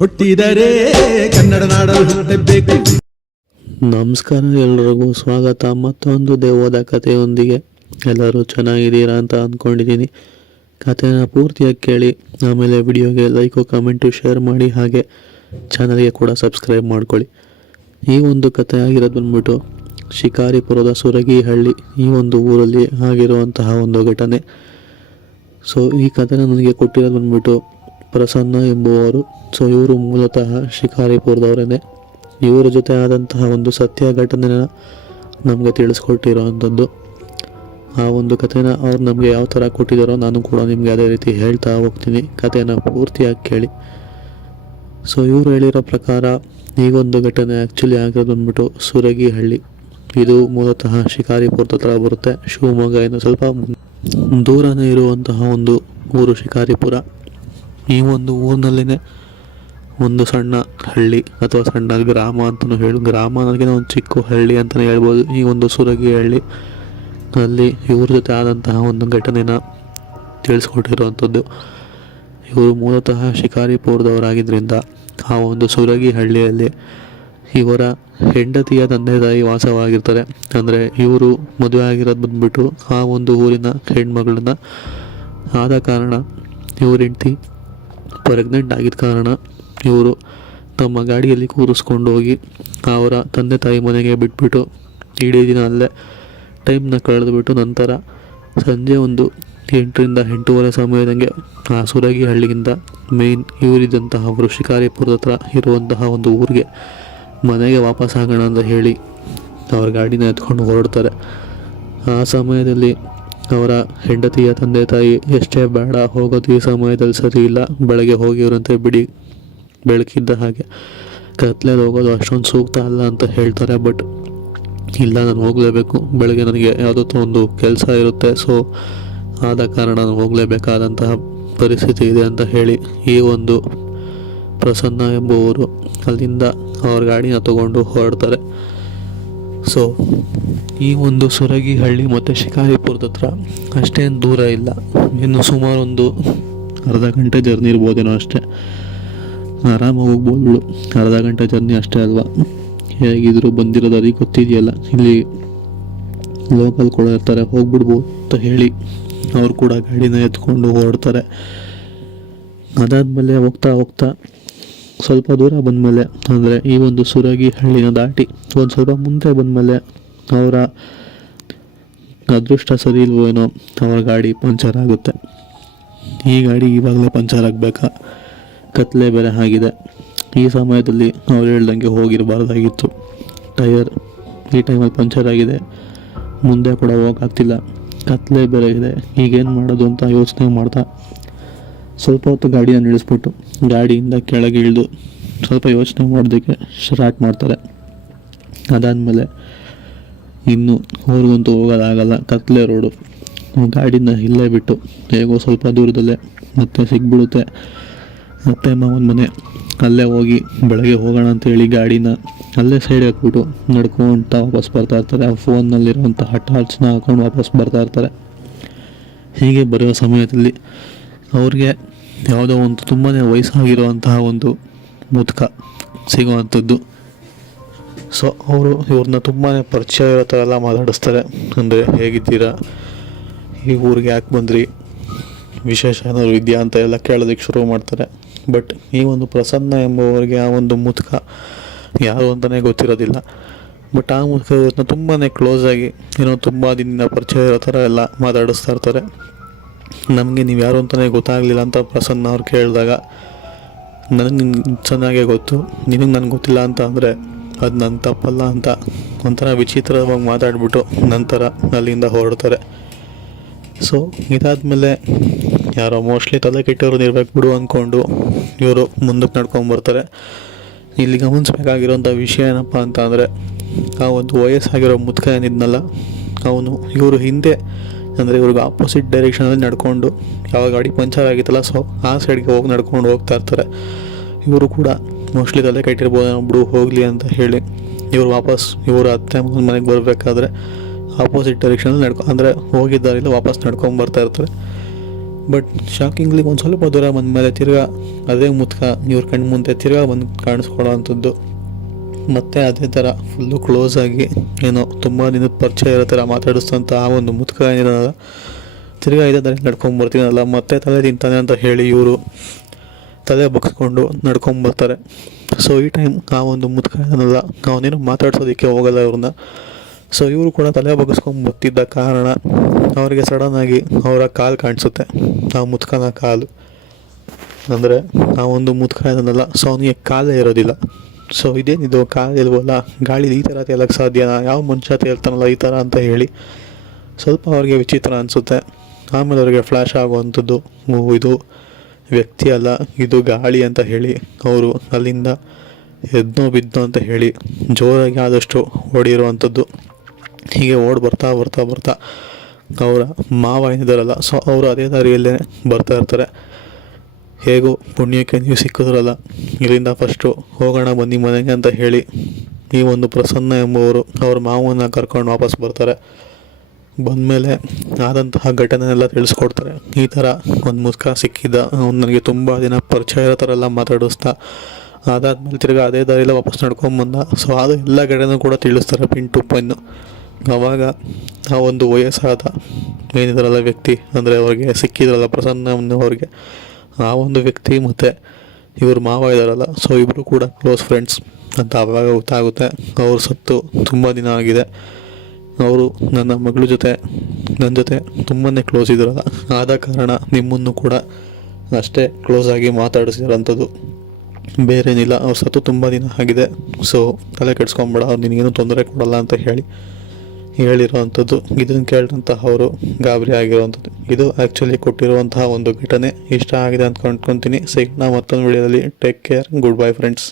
ಹುಟ್ಟಿದರೆ ಕನ್ನಡ ನಾಡಲು ಹುಟ್ಟಬೇಕು. ನಮಸ್ಕಾರ, ಎಲ್ಲರಿಗೂ ಸ್ವಾಗತ ಮತ್ತೊಂದು ದೇವದ ಕಥೆಯೊಂದಿಗೆ. ಎಲ್ಲರೂ ಚೆನ್ನಾಗಿದ್ದೀರಾ ಅಂತ ಅಂದ್ಕೊಂಡಿದ್ದೀನಿ. ಕಥೆನ ಪೂರ್ತಿಯಾಗಿ ಕೇಳಿ, ಆಮೇಲೆ ವಿಡಿಯೋಗೆ ಲೈಕು ಕಮೆಂಟು ಶೇರ್ ಮಾಡಿ, ಹಾಗೆ ಚಾನಲ್ಗೆ ಕೂಡ ಸಬ್ಸ್ಕ್ರೈಬ್ ಮಾಡ್ಕೊಳ್ಳಿ. ಈ ಒಂದು ಕಥೆ ಆಗಿರೋದು ಬಂದ್ಬಿಟ್ಟು ಶಿಕಾರಿಪುರದ ಸುರಗಿಹಳ್ಳಿ, ಈ ಒಂದು ಊರಲ್ಲಿ ಆಗಿರುವಂತಹ ಒಂದು ಘಟನೆ. ಸೊ ಈ ಕಥೆನ ನನಗೆ ಕೊಟ್ಟಿರೋದು ಬಂದ್ಬಿಟ್ಟು ಪ್ರಸನ್ನ ಎಂಬುವರು. ಸೊ ಇವರು ಮೂಲತಃ ಶಿಕಾರಿಪುರದವರೇ. ಇವರ ಜೊತೆ ಆದಂತಹ ಒಂದು ಸತ್ಯ ಘಟನೆನ ನಮಗೆ ತಿಳಿಸ್ಕೊಟ್ಟಿರೋವಂಥದ್ದು. ಆ ಒಂದು ಕಥೆನ ಅವ್ರು ನಮಗೆ ಯಾವ ಥರ ಕೊಟ್ಟಿದ್ದಾರೋ ನಾನು ಕೂಡ ನಿಮಗೆ ಅದೇ ರೀತಿ ಹೇಳ್ತಾ ಹೋಗ್ತೀನಿ. ಕಥೆನ ಪೂರ್ತಿಯಾಗಿ ಕೇಳಿ. ಸೊ ಇವರು ಹೇಳಿರೋ ಪ್ರಕಾರ ಈ ಒಂದು ಘಟನೆ ಆ್ಯಕ್ಚುಲಿ ಆಗಿರೋದು ಬಂದ್ಬಿಟ್ಟು ಸುರಗಿಹಳ್ಳಿ. ಇದು ಮೂಲತಃ ಶಿಕಾರಿಪುರದ ಹತ್ರ ಬರುತ್ತೆ. ಶಿವಮೊಗ್ಗ ಸ್ವಲ್ಪ ದೂರನೇ ಇರುವಂತಹ ಒಂದು ಊರು ಶಿಕಾರಿಪುರ. ಈ ಒಂದು ಊರಿನಲ್ಲಿನೇ ಒಂದು ಸಣ್ಣ ಹಳ್ಳಿ ಅಥವಾ ಸಣ್ಣ ಗ್ರಾಮ ಅಂತಲೂ ಗ್ರಾಮ ಅನ್ನೋದಕ್ಕಿಂತ ಒಂದು ಚಿಕ್ಕ ಹಳ್ಳಿ ಅಂತಲೇ ಹೇಳ್ಬೋದು. ಈ ಒಂದು ಸುರಗಿಹಳ್ಳಿ ಅಲ್ಲಿ ಇವ್ರ ಜೊತೆ ಆದಂತಹ ಒಂದು ಘಟನೆನ ತಿಳಿಸ್ಕೊಟ್ಟಿರುವಂಥದ್ದು. ಇವರು ಮೂಲತಃ ಶಿಕಾರಿಪುರದವರಾಗಿದ್ದರಿಂದ ಆ ಒಂದು ಸುರಗಿಹಳ್ಳಿಯಲ್ಲಿ ಇವರ ಹೆಂಡತಿಯ ತಂದೆ ತಾಯಿ ವಾಸವಾಗಿರ್ತಾರೆ. ಅಂದರೆ ಇವರು ಮದುವೆ ಆಗಿರೋದು ಬಂದ್ಬಿಟ್ಟು ಆ ಒಂದು ಊರಿನ ಹೆಣ್ಮಗಳನ್ನ. ಆದ ಕಾರಣ ಇವ್ರ ಹೆಂಡತಿ ಪ್ರೆಗ್ನೆಂಟ್ ಆಗಿದ್ದ ಕಾರಣ ಇವರು ತಮ್ಮ ಗಾಡಿಯಲ್ಲಿ ಕೂರಿಸ್ಕೊಂಡು ಹೋಗಿ ಅವರ ತಂದೆ ತಾಯಿ ಮನೆಗೆ ಬಿಟ್ಬಿಟ್ಟು ಇಡೀ ದಿನ ಅಲ್ಲೇ ಟೈಮ್ನ ಕಳೆದುಬಿಟ್ಟು ನಂತರ ಸಂಜೆ ಒಂದು 8ರಿಂದ 8:30 ಸಮಯದಂಗೆ ಆ ಸುರಗಿಹಳ್ಳಿಯಿಂದ ಮೇಯ್ನ್ ಇವರಿದ್ದಂತಹ ಅವರು ಶಿಕಾರಿಪುರದ ಹತ್ರ ಇರುವಂತಹ ಒಂದು ಊರಿಗೆ ಮನೆಗೆ ವಾಪಸ್ ಆಗೋಣ ಅಂತ ಹೇಳಿ ಅವ್ರ ಗಾಡಿನ ಎತ್ಕೊಂಡು ಹೊರಡ್ತಾರೆ. ಆ ಸಮಯದಲ್ಲಿ ಅವರ ಹೆಂಡತಿಯ ತಂದೆ ತಾಯಿ ಎಷ್ಟೇ ಬೇಡ ಹೋಗೋದು ಈ ಸಮಯದಲ್ಲಿ ಸರಿ ಇಲ್ಲ, ಬೆಳಗ್ಗೆ ಹೋಗಿವ್ರಂತೆ ಬಿಡಿ, ಬೆಳಕಿದ್ದ ಹಾಗೆ ಕತ್ಲೆಯಲ್ಲಿ ಹೋಗೋದು ಅಷ್ಟೊಂದು ಸೂಕ್ತ ಅಲ್ಲ ಅಂತ ಹೇಳ್ತಾರೆ. ಬಟ್ ಇಲ್ಲ, ನಾನು ಹೋಗಲೇಬೇಕು, ಬೆಳಗ್ಗೆ ನನಗೆ ಯಾವುದೋ ಒಂದು ಕೆಲಸ ಇರುತ್ತೆ, ಸೊ ಆದ ಕಾರಣ ನಾನು ಹೋಗಲೇಬೇಕಾದಂತಹ ಪರಿಸ್ಥಿತಿ ಇದೆ ಅಂತ ಹೇಳಿ ಈ ಒಂದು ಪ್ರಸನ್ನ ಎಂಬುವರು ಅಲ್ಲಿಂದ ಅವ್ರ ಗಾಡಿನ ತಗೊಂಡು ಹೊರಡ್ತಾರೆ. ಸೊ ಈ ಒಂದು ಸುರಗಿಹಳ್ಳಿ ಮತ್ತು ಶಿಕಾರಿಪುರದ ಹತ್ರ ಅಷ್ಟೇನು ದೂರ ಇಲ್ಲ, ಇನ್ನು ಸುಮಾರು ಒಂದು ಅರ್ಧ ಗಂಟೆ ಜರ್ನಿ ಇರ್ಬೋದೇನೋ ಅಷ್ಟೇ. ಆರಾಮಾಗಿ ಹೋಗ್ಬೋದು, ಅರ್ಧ ಗಂಟೆ ಜರ್ನಿ ಅಷ್ಟೇ ಅಲ್ವಾ. ಹೇಗಿದ್ರು ಬಂದಿರೋದು ಅದಕ್ಕೆ ಗೊತ್ತಿದೆಯಲ್ಲ, ಇಲ್ಲಿ ಲೋಕಲ್ ಕೂಡ ಇರ್ತಾರೆ, ಹೋಗ್ಬಿಡ್ಬೋದು ಅಂತ ಹೇಳಿ ಅವ್ರು ಕೂಡ ಗಾಡಿನ ಎತ್ಕೊಂಡು ಹೊರಡ್ತಾರೆ. ಅದಾದಮೇಲೆ ಹೋಗ್ತಾ ಹೋಗ್ತಾ ಸ್ವಲ್ಪ ದೂರ ಬಂದಮೇಲೆ, ಅಂದರೆ ಈ ಒಂದು ಸುರಗಿಹಳ್ಳಿನ ದಾಟಿ ಒಂದು ಸ್ವಲ್ಪ ಮುಂದೆ ಬಂದಮೇಲೆ ಅವರ ಅದೃಷ್ಟ ಸರಿ ಇಲ್ವೋ ಏನೋ, ಅವರ ಗಾಡಿ ಪಂಚರ್ ಆಗುತ್ತೆ. ಈ ಗಾಡಿ ಇವಾಗಲೇ ಪಂಚರ್ ಆಗಬೇಕಾ, ಕತ್ಲೆ ಬೇರೆ ಆಗಿದೆ. ಈ ಸಮಯದಲ್ಲಿ ಅವ್ರು ಹೇಳ್ದಂಗೆ ಹೋಗಿರಬಾರ್ದಾಗಿತ್ತು. ಟೈರ್ ಈ ಟೈಮಲ್ಲಿ ಪಂಚರ್ ಆಗಿದೆ, ಮುಂದೆ ಕೂಡ ಹೋಗೋಕ್ಕಾಗ್ತಿಲ್ಲ, ಕತ್ಲೆ ಬೇರೆ ಇದೆ, ಈಗೇನು ಮಾಡೋದು ಅಂತ ಯೋಚನೆ ಮಾಡ್ತಾ ಸ್ವಲ್ಪ ಹೊತ್ತು ಗಾಡಿನ ನಿಲ್ಲಿಸ್ಬಿಟ್ಟು ಗಾಡಿಯಿಂದ ಕೆಳಗೆ ಇಳಿದು ಸ್ವಲ್ಪ ಯೋಚನೆ ಮಾಡೋದಕ್ಕೆ ಸ್ಟಾರ್ಟ್ ಮಾಡ್ತಾರೆ. ಅದಾದಮೇಲೆ ಇನ್ನು ಅವ್ರಿಗಂತೂ ಹೋಗೋದಾಗಲ್ಲ, ಕತ್ಲೆ ರೋಡು, ಗಾಡಿನ ಇಲ್ಲೇ ಬಿಟ್ಟು ಹೇಗೋ ಸ್ವಲ್ಪ ದೂರದಲ್ಲೇ ಮತ್ತೆ ಸಿಗ್ಬಿಡುತ್ತೆ ಮತ್ತೆ ಮಾವನ ಮನೆ. ಅಲ್ಲೇ ಹೋಗಿ ಬೆಳಗ್ಗೆ ಹೋಗೋಣ ಅಂತೇಳಿ ಗಾಡಿನ ಅಲ್ಲೇ ಸೈಡ್ ಹಾಕ್ಬಿಟ್ಟು ನಡ್ಕೊತ ವಾಪಸ್ ಬರ್ತಾ ಇರ್ತಾರೆ. ಆ ಫೋನ್ನಲ್ಲಿರುವಂತಹ ಟಾರ್ಚ್ನ ಹಾಕೊಂಡು ವಾಪಸ್ ಬರ್ತಾ ಇರ್ತಾರೆ. ಹೀಗೆ ಬರೋ ಸಮಯದಲ್ಲಿ ಅವ್ರಿಗೆ ಯಾವುದೋ ಒಂದು ತುಂಬಾ ವಯಸ್ಸಾಗಿರುವಂತಹ ಒಂದು ಮುದುಕ ಸಿಗುವಂಥದ್ದು. ಸೊ ಅವರು ಇವ್ರನ್ನ ತುಂಬಾ ಪರಿಚಯ ಇರೋ ಥರ ಎಲ್ಲ ಮಾತಾಡಿಸ್ತಾರೆ. ಅಂದರೆ ಹೇಗಿದ್ದೀರಾ, ಈ ಊರಿಗೆ ಯಾಕೆ ಬಂದ್ರಿ, ವಿಶೇಷ ಏನಾದ್ರು ಇದೆಯಾ ಅಂತ ಎಲ್ಲ ಕೇಳೋದಕ್ಕೆ ಶುರು ಮಾಡ್ತಾರೆ. ಬಟ್ ಈ ಒಂದು ಪ್ರಸನ್ನ ಎಂಬುವರಿಗೆ ಆ ಒಂದು ಮುದುಕ ಯಾರು ಅಂತಲೇ ಗೊತ್ತಿರೋದಿಲ್ಲ. ಬಟ್ ಆ ಮುದುಕ ಇವ್ರನ್ನ ತುಂಬಾ ಕ್ಲೋಸಾಗಿ ಏನೋ ತುಂಬ ದಿನದಿಂದ ಪರಿಚಯ ಇರೋ ಥರ ಎಲ್ಲ ಮಾತಾಡಿಸ್ತಾ ಇರ್ತಾರೆ. ನಮಗೆ ನೀವು ಯಾರು ಅಂತಲೇ ಗೊತ್ತಾಗಲಿಲ್ಲ ಅಂತ ಪ್ರಸನ್ನ ಅವ್ರು ಕೇಳಿದಾಗ, ನನಗೆ ಚೆನ್ನಾಗೇ ಗೊತ್ತು, ನಿನಗೆ ನನಗೆ ಗೊತ್ತಿಲ್ಲ ಅಂತ ಅಂದರೆ ಅದು ನನ್ನ ತಪ್ಪಲ್ಲ ಅಂತ ಒಂಥರ ವಿಚಿತ್ರವಾಗಿ ಮಾತಾಡ್ಬಿಟ್ಟು ನಂತರ ಅಲ್ಲಿಂದ ಹೊರಡ್ತಾರೆ. ಸೊ ಇದಾದಮೇಲೆ ಯಾರೋ ಮೋಸ್ಟ್ಲಿ ತಲೆ ಕೆಟ್ಟವ್ರು ಇರ್ಬೇಕು ಬಿಡು ಅಂದ್ಕೊಂಡು ಇವರು ಮುಂದಕ್ಕೆ ನಡ್ಕೊಂಬರ್ತಾರೆ. ಇಲ್ಲಿ ಗಮನಿಸ್ಬೇಕಾಗಿರೋಂಥ ವಿಷಯ ಏನಪ್ಪ ಅಂತ ಅಂದರೆ, ಆ ಒಂದು ವಯಸ್ಸಾಗಿರೋ ಮುದುಕ ಏನಿದ್ನಲ್ಲ, ಅವನು ಇವರು ಹಿಂದೆ ಅಂದರೆ ಇವ್ರಿಗೆ ಆಪೋಸಿಟ್ ಡೈರೆಕ್ಷನಲ್ಲಿ ನಡ್ಕೊಂಡು, ಯಾವ ಗಾಡಿ ಪಂಚರ್ ಆಗಿತ್ತಲ್ಲ ಸೊ ಆ ಸೈಡ್ಗೆ ಹೋಗಿ ನಡ್ಕೊಂಡು ಹೋಗ್ತಾ ಇರ್ತಾರೆ. ಇವರು ಕೂಡ ಮೋಸ್ಟ್ಲಿ ತಲೆ ಕೆಟ್ಟಿರ್ಬೋದು ಬಿಡು ಹೋಗಲಿ ಅಂತ ಹೇಳಿ ಇವರು ವಾಪಸ್ ಇವರು ಅತ್ತೆ ಮನೆಗೆ ಬರಬೇಕಾದ್ರೆ ಆಪೋಸಿಟ್ ಡೈರೆಕ್ಷನಲ್ಲಿ ಅಂದರೆ ಹೋಗಿದ್ದಾರಿಲ್ಲ ವಾಪಸ್ ನಡ್ಕೊಂಡು ಬರ್ತಾ ಇರ್ತಾರೆ. ಬಟ್ ಶಾಕಿಂಗ್ಲಿ ಒಂದು ಸ್ವಲ್ಪ ದೂರ ಬಂದಮೇಲೆ ತಿರ್ಗಾ ಅದೇ ಮುತ್ಕ ಇವ್ರ ಕಣ್ಣು ಮುಂದೆ ತಿರ್ಗಾ ಬಂದು ಕಾಣಿಸ್ಕೊಳ್ಳೋ ಅಂಥದ್ದು. ಮತ್ತು ಅದೇ ಥರ ಫುಲ್ಲು ಕ್ಲೋಸ್ ಆಗಿ ಏನೋ ತುಂಬ ದಿನದ ಪರಿಚಯ ಇರೋ ಥರ ಮಾತಾಡಿಸ್ತಂಥ ಆ ಒಂದು ಮುತ್ಕ ಏನಿರೋಲ್ಲ, ತಿರ್ಗಾ ಇದೇ ಥರ ನಡ್ಕೊಂಬರ್ತೀನಲ್ಲ ಮತ್ತೆ ತಲೆ ತಿಂತಾನೆ ಅಂತ ಹೇಳಿ ಇವರು ತಲೆ ಬಗ್ಸ್ಕೊಂಡು ನಡ್ಕೊಂಬರ್ತಾರೆ. ಸೊ ಈ ಟೈಮ್ ಆ ಒಂದು ಮುತ್ಕ ಏನಲ್ಲ, ಅವನೇನು ಮಾತಾಡ್ಸೋದಕ್ಕೆ ಹೋಗಲ್ಲ ಇವ್ರನ್ನ. ಸೊ ಇವರು ಕೂಡ ತಲೆ ಬಗ್ಸ್ಕೊಂಡು ಬರ್ತಿದ್ದ ಕಾರಣ ಅವರಿಗೆ ಸಡನ್ನಾಗಿ ಅವರ ಕಾಲು ಕಾಣಿಸುತ್ತೆ, ಆ ಮುತ್ಕನ ಕಾಲು. ಅಂದರೆ ಆ ಒಂದು ಮುತ್ಕ ಏನಲ್ಲ, ಸೊ ಅವನಿಗೆ ಕಾಲೇ ಇರೋದಿಲ್ಲ. ಸೊ ಇದೇನಿದು ಕಾಲು ಇಲ್ವಲ್ಲ, ಗಾಳಿ ಈ ಥರ ತೇಲಕ್ಕೆ ಸಾಧ್ಯನಾ, ಯಾವ ಮನುಷ್ಯ ತೇಲ್ತಾನಲ್ಲ ಈ ಥರ ಅಂತ ಹೇಳಿ ಸ್ವಲ್ಪ ಅವ್ರಿಗೆ ವಿಚಿತ್ರ ಅನಿಸುತ್ತೆ. ಆಮೇಲೆ ಅವ್ರಿಗೆ ಫ್ಲ್ಯಾಶ್ ಆಗುವಂಥದ್ದು, ಇದು ವ್ಯಕ್ತಿ ಅಲ್ಲ, ಇದು ಗಾಳಿ ಅಂತ ಹೇಳಿ ಅವರು ಅಲ್ಲಿಂದ ಎದ್ನೋ ಬಿದ್ದೋ ಅಂತ ಹೇಳಿ ಜೋರಾಗಿ ಆದಷ್ಟು ಓಡಿರುವಂಥದ್ದು. ಹೀಗೆ ಬರ್ತಾ ಬರ್ತಾ ಬರ್ತಾ ಅವರ ಮಾವ ಏನಿದಾರಲ್ಲ, ಸೊ ಅವರು ಅದೇ ದಾರಿಯಲ್ಲೇ ಬರ್ತಾ ಇರ್ತಾರೆ. ಹೇಗೋ ಪುಣ್ಯಕ್ಕೆ ನೀವು ಸಿಕ್ಕಿದ್ರಲ್ಲ, ಇಲ್ಲಿಂದ ಫಸ್ಟು ಹೋಗೋಣ ಬನ್ನಿ ಮನೆಗೆ ಅಂತ ಹೇಳಿ ಈ ಒಂದು ಪ್ರಸನ್ನ ಎಂಬುವರು ಅವ್ರ ಮಾವನ್ನ ಕರ್ಕೊಂಡು ವಾಪಸ್ ಬರ್ತಾರೆ. ಬಂದಮೇಲೆ ಆದಂತಹ ಘಟನೆಯೆಲ್ಲ ತಿಳಿಸ್ಕೊಡ್ತಾರೆ. ಈ ಥರ ಒಂದು ಮುತ್ಕ ಸಿಕ್ಕಿದ್ದ, ಅವ್ನು ನನಗೆ ತುಂಬ ದಿನ ಪರಿಚಯ ಇರೋ ಥರ ಎಲ್ಲ ಮಾತಾಡಿಸ್ತಾ, ಅದಾದಮೇಲೆ ತಿರ್ಗಿ ಅದೇ ದಾರಿಯೆಲ್ಲ ವಾಪಸ್ ನಡ್ಕೊಂಬಂದ. ಸೊ ಅದು ಎಲ್ಲ ಘಟನೆ ಕೂಡ ತಿಳಿಸ್ತಾರೆ ಪಿನ್ ಟು ಪಿನ್ನು. ಆವಾಗ ಆ ಒಂದು ವಯಸ್ಸಾದ ಏನಿದಾರಲ್ಲ ವ್ಯಕ್ತಿ, ಅಂದರೆ ಅವ್ರಿಗೆ ಸಿಕ್ಕಿದ್ರಲ್ಲ ಪ್ರಸನ್ನ ಅವ್ರಿಗೆ, ಆ ಒಂದು ವ್ಯಕ್ತಿ ಮತ್ತು ಇವ್ರ ಮಾವ ಇದ್ದಾರಲ್ಲ, ಸೊ ಇಬ್ಬರು ಕೂಡ ಕ್ಲೋಸ್ ಫ್ರೆಂಡ್ಸ್ ಅಂತ ಆವಾಗ ಗೊತ್ತಾಗುತ್ತೆ. ಅವ್ರು ಸತ್ತು ತುಂಬ ದಿನ ಆಗಿದೆ, ಅವರು ನನ್ನ ಮಗಳ ಜೊತೆ ನನ್ನ ಜೊತೆ ತುಂಬಾ ಕ್ಲೋಸ್ ಇದ್ದಾರಲ್ಲ, ಆದ ಕಾರಣ ನಿಮ್ಮನ್ನು ಕೂಡ ಅಷ್ಟೇ ಕ್ಲೋಸ್ ಆಗಿ ಮಾತಾಡಿಸಿರೋಂಥದ್ದು, ಬೇರೇನಿಲ್ಲ. ಅವ್ರು ಸತ್ತು ತುಂಬ ದಿನ ಆಗಿದೆ, ಸೊ ತಲೆ ಕೆಡ್ಸ್ಕೊಂಬೇಡ, ಅವ್ರು ನಿನಗೇನು ತೊಂದರೆ ಕೊಡಲ್ಲ ಅಂತ ಹೇಳಿರೋ ಅಂಥದ್ದು. ಇದನ್ನು ಕೇಳಿದಂತಹ ಅವರು ಗಾಬರಿ ಆಗಿರೋವಂಥದ್ದು. ಇದು ಆ್ಯಕ್ಚುಲಿ ಕೊಟ್ಟಿರುವಂತಹ ಒಂದು ಘಟನೆ. ಇಷ್ಟ ಆಗಿದೆ ಅಂತ ಅಂದ್ಕೊತೀನಿ. ಸಿಗೋಣ ಮತ್ತೊಂದು ವಿಡಿಯೋದಲ್ಲಿ. Take care, good bye friends.